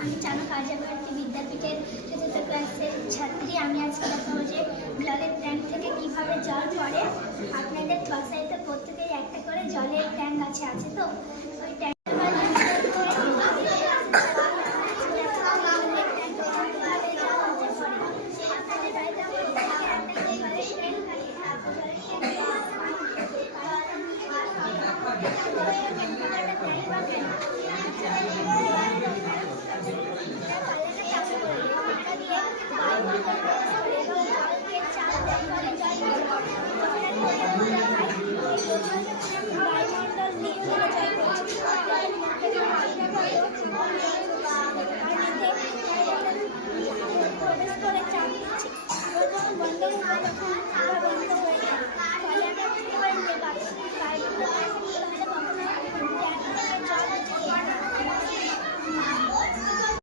আমি চানক আর্যভারতী বিদ্যাপীঠের চতুর্থ ক্লাসের ছাত্রী। আমি আজকে দেখাবো যে জলের ট্যাঙ্ক থেকে কিভাবে জল পড়ে। আপনাদের বাসায় তো প্রত্যেকের একটা করে জলের ট্যাঙ্ক আছে তো ওই ট্যাঙ্ক